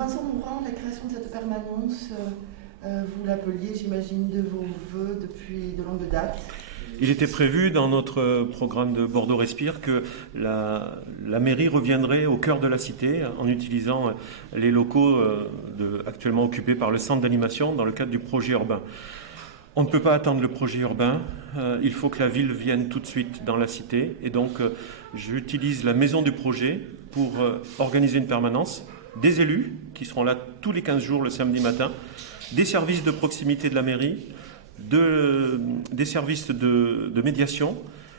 Vincent Mourant, la création de cette permanence, vous l'appeliez, j'imagine, de vos voeux depuis de longue date. Il était prévu dans notre programme de Bordeaux Respire que la mairie reviendrait au cœur de la cité en utilisant les locaux actuellement occupés par le centre d'animation dans le cadre du projet urbain. On ne peut pas attendre le projet urbain, il faut que la ville vienne tout de suite dans la cité et donc j'utilise la maison du projet pour organiser une permanence, des élus qui seront là tous les 15 jours le samedi matin, des services de proximité de la mairie, des services de médiation,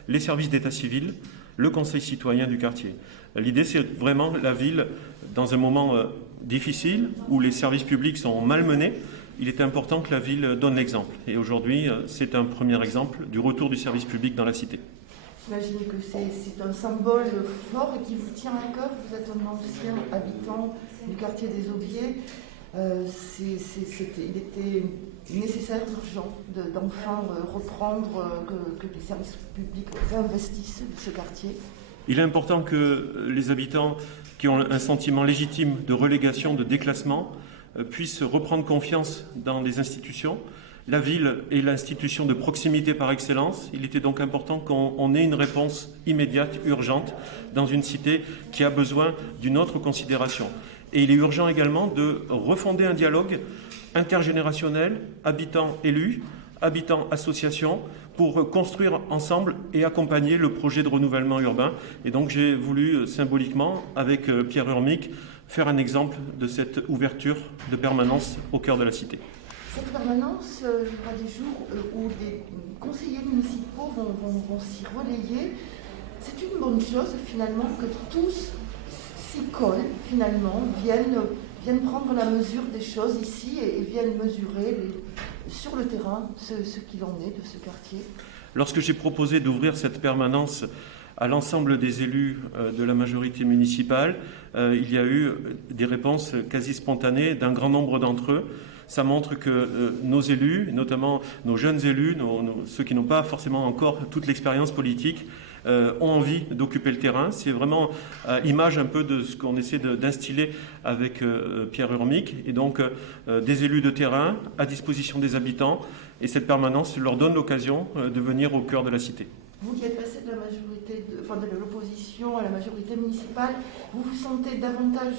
les services d'état civil, le conseil citoyen du quartier. L'idée, c'est vraiment la ville, dans un moment difficile, où les services publics sont malmenés, il est important que la ville donne l'exemple. Et aujourd'hui, c'est un premier exemple du retour du service public dans la cité. J'imagine que c'est un symbole fort et qui vous tient à cœur. Vous êtes un ancien habitant du quartier des Aubiers. Il était nécessaire, urgent, d'enfin reprendre, que les services publics réinvestissent ce quartier. Il est important que les habitants qui ont un sentiment légitime de relégation, de déclassement, puissent reprendre confiance dans les institutions. La ville est l'institution de proximité par excellence. Il était donc important qu'on ait une réponse immédiate, urgente, dans une cité qui a besoin d'une autre considération. Et il est urgent également de refonder un dialogue intergénérationnel, habitants-élus, habitants-associations, pour construire ensemble et accompagner le projet de renouvellement urbain. Et donc j'ai voulu symboliquement, avec Pierre Urmic, faire un exemple de cette ouverture de permanence au cœur de la cité. Cette permanence, il y aura des jours où les conseillers municipaux vont s'y relayer. C'est une bonne chose finalement que tous s'y collent, finalement, viennent prendre la mesure des choses ici et viennent mesurer sur le terrain ce qu'il en est de ce quartier. Lorsque j'ai proposé d'ouvrir cette permanence à l'ensemble des élus de la majorité municipale, il y a eu des réponses quasi spontanées d'un grand nombre d'entre eux. Ça montre que nos élus, notamment nos jeunes élus, ceux qui n'ont pas forcément encore toute l'expérience politique, ont envie d'occuper le terrain. C'est vraiment l'image un peu de ce qu'on essaie d'instiller avec Pierre Urmic. Et donc des élus de terrain à disposition des habitants. Et cette permanence leur donne l'occasion de venir au cœur de la cité. Vous qui êtes passé de l'opposition à la majorité municipale, vous vous sentez davantage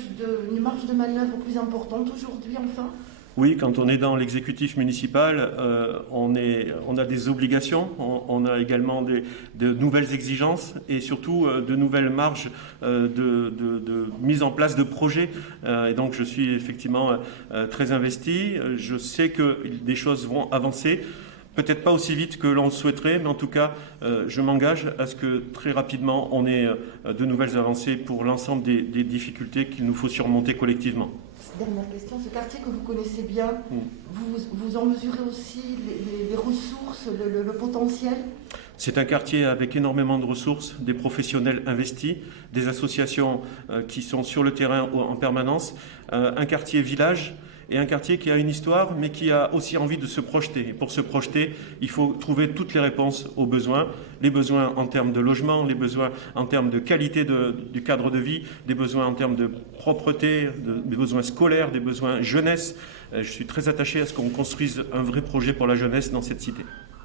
une marge de manœuvre plus importante aujourd'hui enfin ? Oui, quand on est dans l'exécutif municipal, on a des obligations, on a également de nouvelles exigences et surtout de nouvelles marges de mise en place de projets. Et donc je suis effectivement très investi. Je sais que des choses vont avancer. Peut-être pas aussi vite que l'on le souhaiterait, mais en tout cas, je m'engage à ce que très rapidement, on ait de nouvelles avancées pour l'ensemble des difficultés qu'il nous faut surmonter collectivement. Dernière question, ce quartier que vous connaissez bien, vous en mesurez aussi les ressources, le potentiel ? C'est un quartier avec énormément de ressources, des professionnels investis, des associations qui sont sur le terrain en permanence, un quartier village et un quartier qui a une histoire mais qui a aussi envie de se projeter. Et pour se projeter, il faut trouver toutes les réponses aux besoins, les besoins en termes de logement, les besoins en termes de qualité du cadre de vie, des besoins en termes de propreté, des besoins scolaires, des besoins jeunesse. Je suis très attaché à ce qu'on construise un vrai projet pour la jeunesse dans cette cité.